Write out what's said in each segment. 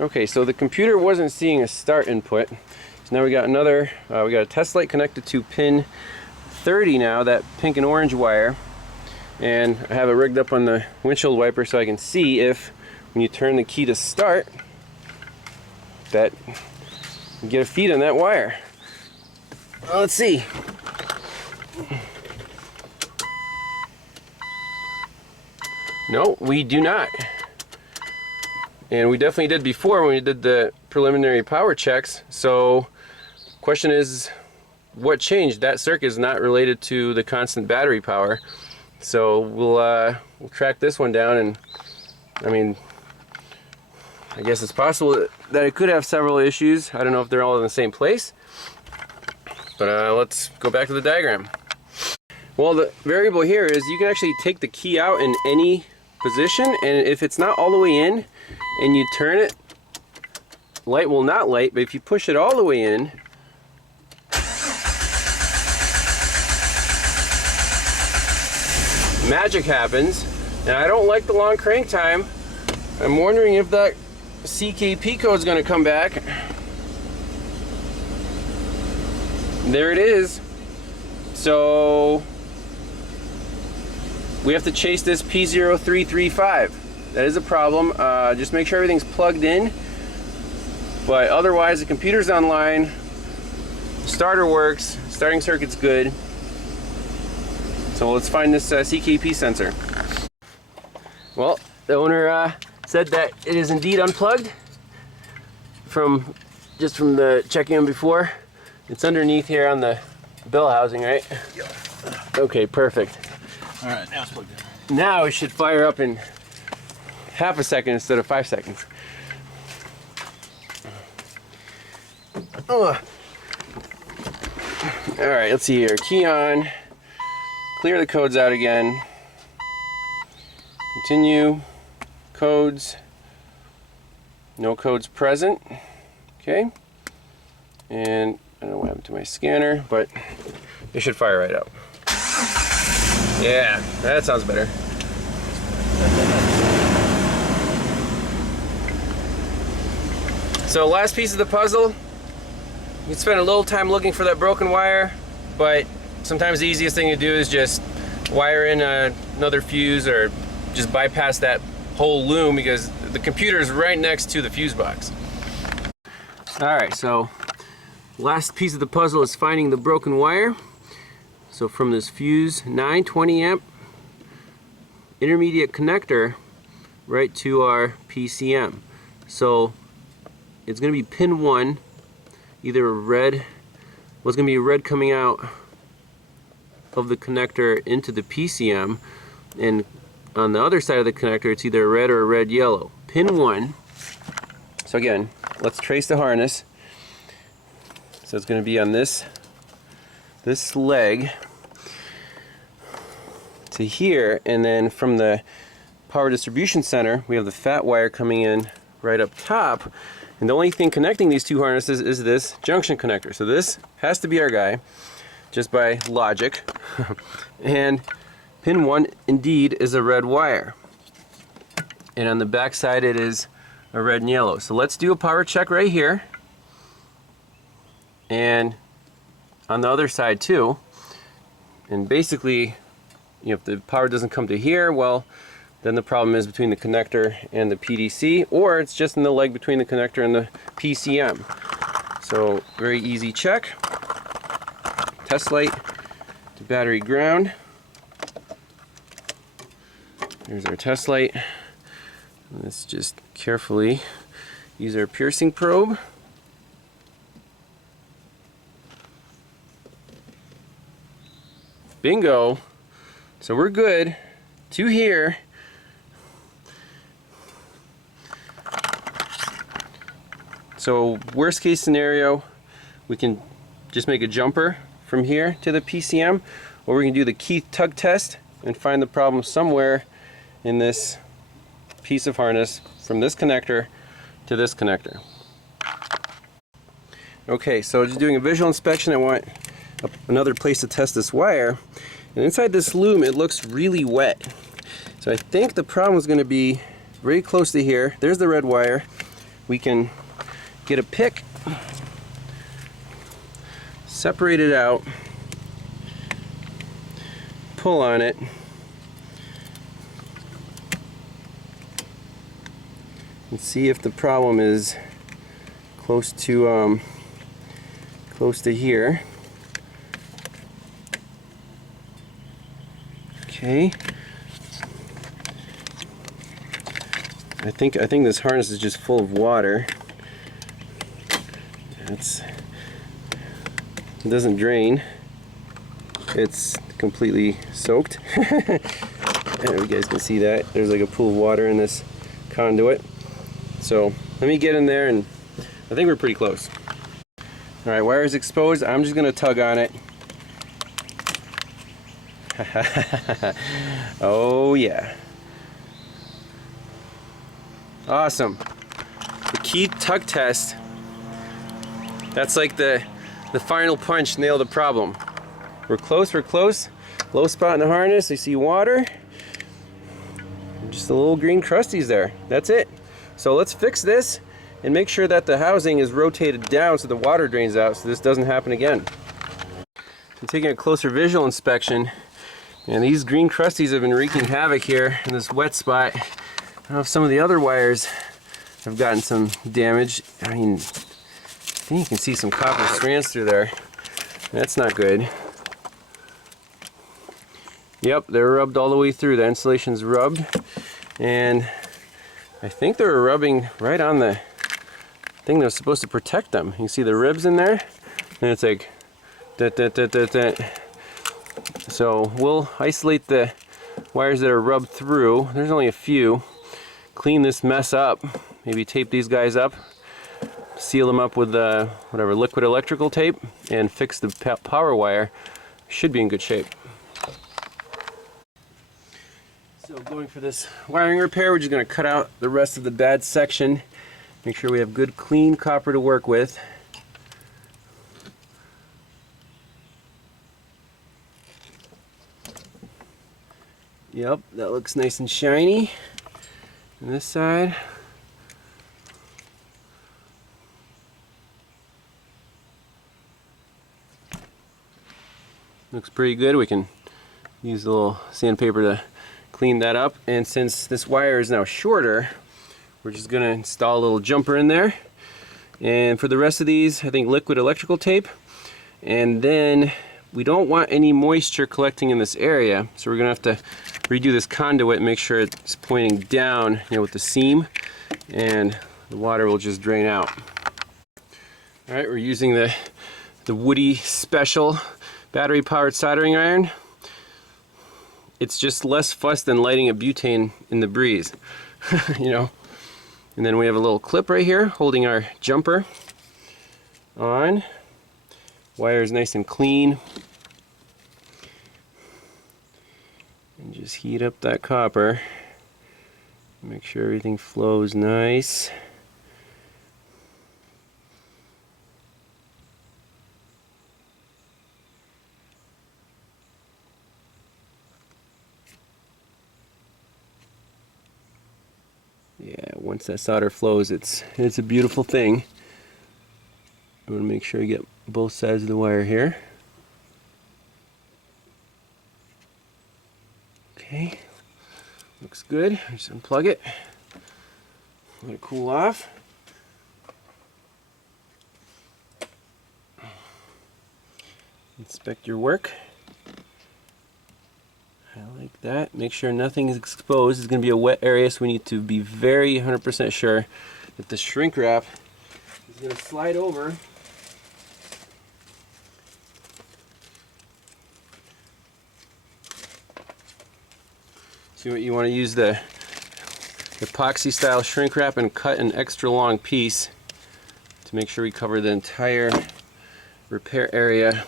Okay, so the computer wasn't seeing a start input. So now we got another, we got a test light connected to pin 30 now, that pink and orange wire. And I have it rigged up on the windshield wiper so I can see if, when you turn the key to start, that you get a feed on that wire. Well, let's see. No, we do not. And we definitely did before when we did the preliminary power checks. So question is, what changed? That circuit is not related to the constant battery power. So we'll track this one down, and I mean, I guess it's possible that it could have several issues. I don't know if they're all in the same place, but let's go back to the diagram. Well, the variable here is you can actually take the key out in any position, and if it's not all the way in and you turn it, light will not light, but if you push it all the way in, magic happens. And I don't like the long crank time. I'm wondering if that CKP code is going to come back. There it is. So we have to chase this P0335. That is a problem. Just make sure everything's plugged in. But otherwise, the computer's online. The starter works. Starting circuit's good. So let's find this CKP sensor. Well, the owner said that it is indeed unplugged from the check-in before. It's underneath here on the bell housing, right? Yep. Okay, perfect. All right, now it's plugged in. Now it should fire up in half a second instead of 5 seconds. All right, let's see here. Key on. Clear the codes out again. Continue. Codes. No codes present. Okay. And I don't know what happened to my scanner, but it should fire right up. Yeah, that sounds better. So last piece of the puzzle. You can spend a little time looking for that broken wire, but sometimes the easiest thing to do is just wire in another fuse or just bypass that whole loom, because the computer is right next to the fuse box. Alright, so last piece of the puzzle is finding the broken wire. So from this fuse 920 amp intermediate connector right to our PCM. So it's going to be pin 1, either a red, well, it's going to be red coming out of the connector into the PCM, and on the other side of the connector it's either a red or a red yellow. Pin 1. So again, let's trace the harness. So it's going to be on this leg to here, and then from the power distribution center we have the fat wire coming in right up top, and the only thing connecting these two harnesses is this junction connector. So this has to be our guy, just by logic. And pin 1 indeed is a red wire, and on the back side it is a red and yellow. So let's do a power check right here, and on the other side too. And basically, if the power doesn't come to here, well, then the problem is between the connector and the PDC, or it's just in the leg between the connector and the PCM. So very easy check. Test light to battery ground. There's our test light. Let's just carefully use our piercing probe. Bingo! So we're good to here. So worst case scenario, we can just make a jumper from here to the PCM, or we can do the key tug test and find the problem somewhere in this piece of harness from this connector to this connector. Okay, so just doing a visual inspection, I want another place to test this wire. And inside this loom it looks really wet. So I think the problem is going to be very close to here. There's the red wire. we can get a pick, separate it out, pull on it, and see if the problem is close to here. Okay. I think this harness is just full of water. It doesn't drain. It's completely soaked. And you guys can see that. There's like a pool of water in this conduit. So let me get in there, and I think we're pretty close. Alright, wire is exposed. I'm just going to tug on it. Oh yeah. Awesome. The key tug test. That's like the final punch, nailed the problem. We're close, we're close. Low spot in the harness, I see water. Just the little green crusties there. That's it. So let's fix this and make sure that the housing is rotated down so the water drains out so this doesn't happen again. I'm taking a closer visual inspection, and these green crusties have been wreaking havoc here in this wet spot. I don't know if some of the other wires have gotten some damage. I mean, I think you can see some copper strands through there. That's not good. Yep, they're rubbed all the way through. The insulation's rubbed, and I think they were rubbing right on the thing that was supposed to protect them. You can see the ribs in there, and it's like that. So we'll isolate the wires that are rubbed through. There's only a few. Clean this mess up. Maybe tape these guys up, seal them up with whatever liquid electrical tape, and fix the power wire. Should be in good shape. So going for this wiring repair, we're just going to cut out the rest of the bad section. Make sure we have good clean copper to work with. Yep, that looks nice and shiny. On this side. Looks pretty good. We can use a little sandpaper to clean that up. And since this wire is now shorter, we're just going to install a little jumper in there. And for the rest of these, I think liquid electrical tape. And then we don't want any moisture collecting in this area, so we're going to have to redo this conduit and make sure it's pointing down, with the seam, and the water will just drain out. All right, we're using the Woody Special battery powered soldering iron. It's just less fuss than lighting a butane in the breeze. And then we have a little clip right here holding our jumper on. Wire is nice and clean. And just heat up that copper. Make sure everything flows nice. Yeah, once that solder flows, it's a beautiful thing. I want to make sure you get both sides of the wire here. Okay, looks good. Just unplug it. Let it cool off. Inspect your work. I like that. Make sure nothing is exposed. It's going to be a wet area, so we need to be very 100% sure that the shrink wrap is going to slide over. So you want to use the epoxy style shrink wrap and cut an extra long piece to make sure we cover the entire repair area.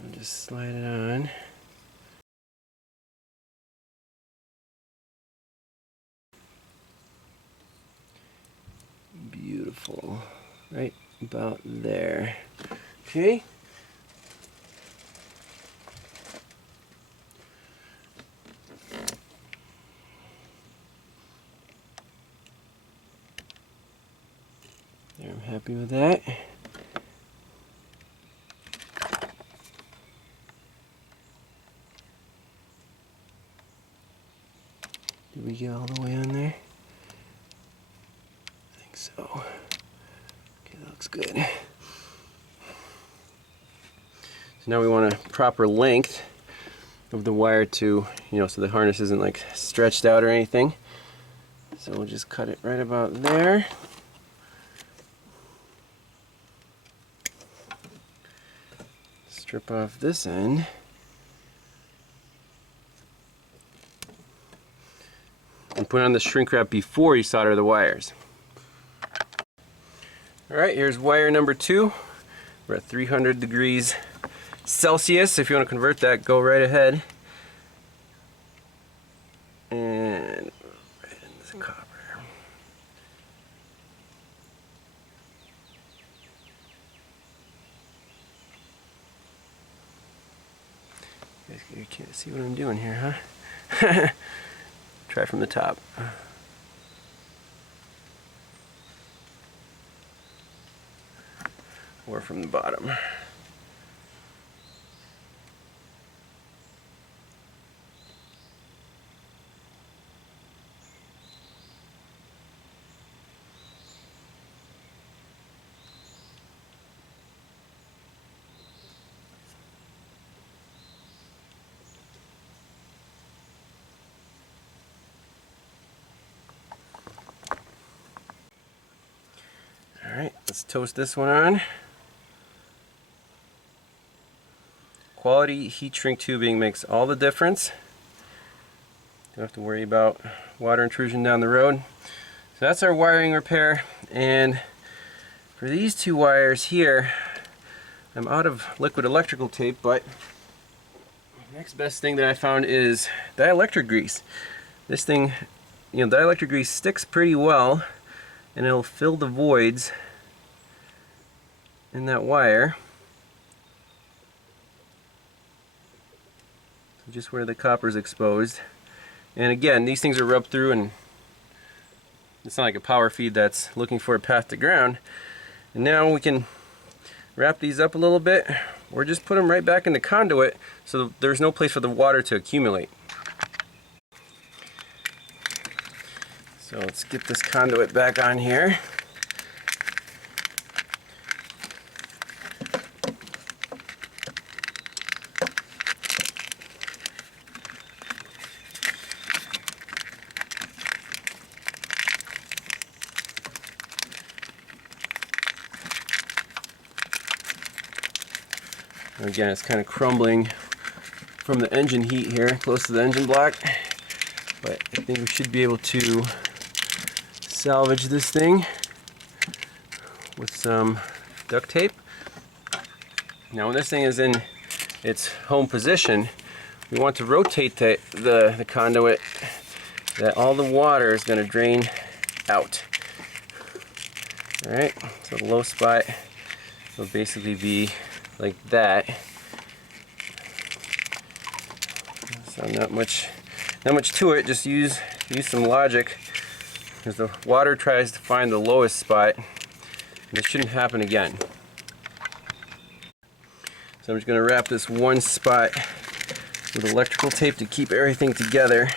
And just slide it on. Beautiful. Right about there. Okay. I'm happy with that. Did we get all the way on there? I think so. Okay, that looks good. So now we want a proper length of the wire to, so the harness isn't like stretched out or anything. So we'll just cut it right about there. Strip off this end. And put on the shrink wrap before you solder the wires. Alright, here's wire number 2. We're at 300 degrees Celsius. If you want to convert that, go right ahead. And right in the copper. You can't see what I'm doing here, huh? Try from the top. Or from the bottom. Alright, let's toast this one on. Quality heat shrink tubing makes all the difference. Don't have to worry about water intrusion down the road. So that's our wiring repair, and for these 2 wires here, I'm out of liquid electrical tape, but the next best thing that I found is dielectric grease. This thing, dielectric grease sticks pretty well, and it'll fill the voids in that wire. So just where the copper is exposed. And again, these things are rubbed through, and it's not like a power feed that's looking for a path to ground. And now we can wrap these up a little bit, or just put them right back in the conduit so there's no place for the water to accumulate. So let's get this conduit back on here. Again, it's kind of crumbling from the engine heat here, close to the engine block, but I think we should be able to salvage this thing with some duct tape. Now when this thing is in its home position, we want to rotate the conduit that all the water is going to drain out. Alright, so the low spot will basically be like that. So not much to it, just use some logic. As the water tries to find the lowest spot, this shouldn't happen again. So I'm just going to wrap this one spot with electrical tape to keep everything together.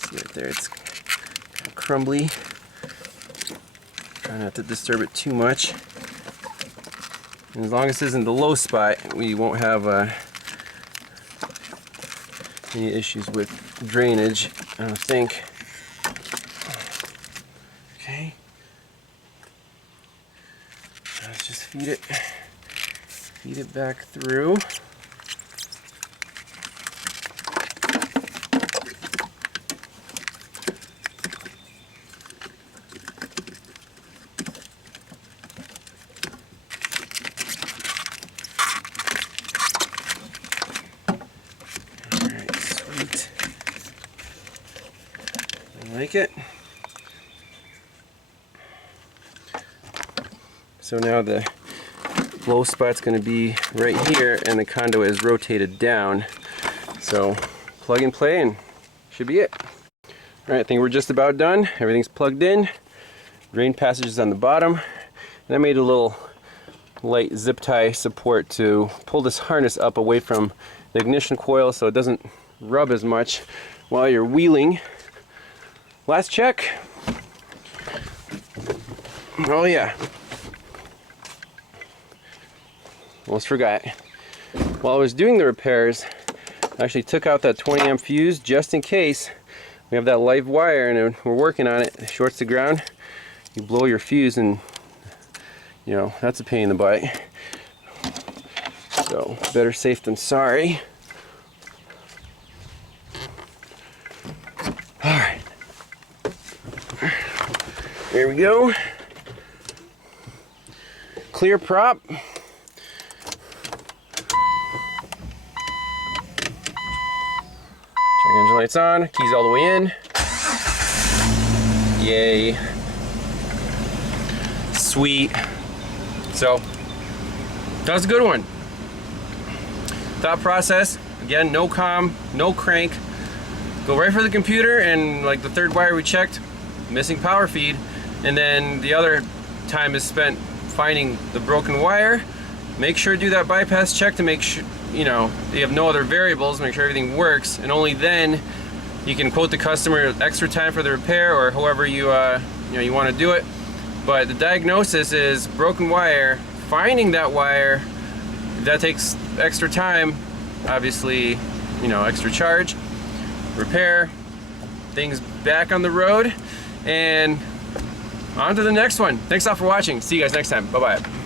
See right there, it's kind of crumbly. Try not to disturb it too much. And as long as this isn't the low spot, we won't have any issues with drainage, I don't think. Okay. Let's just feed it back through. Like it. So now the low spot's going to be right here, and the conduit is rotated down. So plug and play and should be it. All right, I think we're just about done. Everything's plugged in. Drain passage is on the bottom. And I made a little light zip tie support to pull this harness up away from the ignition coil so it doesn't rub as much while you're wheeling. Last check. Oh yeah. Almost forgot. While I was doing the repairs, I actually took out that 20 amp fuse just in case. We have that live wire and we're working on it. It shorts the ground. You blow your fuse and, you know, that's a pain in the butt. So better safe than sorry. All right. There we go. Clear prop. Check engine lights on, keys all the way in. Yay. Sweet. So, that was a good one. Thought process, again, no comm, no crank. Go right for the computer, and like the third wire we checked, missing power feed. And then the other time is spent finding the broken wire. Make sure to do that bypass check to make sure, you know, you have no other variables, make sure everything works, and only then you can quote the customer extra time for the repair or however you you want to do it. But the diagnosis is broken wire, finding that wire. If that takes extra time, obviously, you know, extra charge. Repair, things back on the road, and on to the next one. Thanks all for watching. See you guys next time. Bye-bye.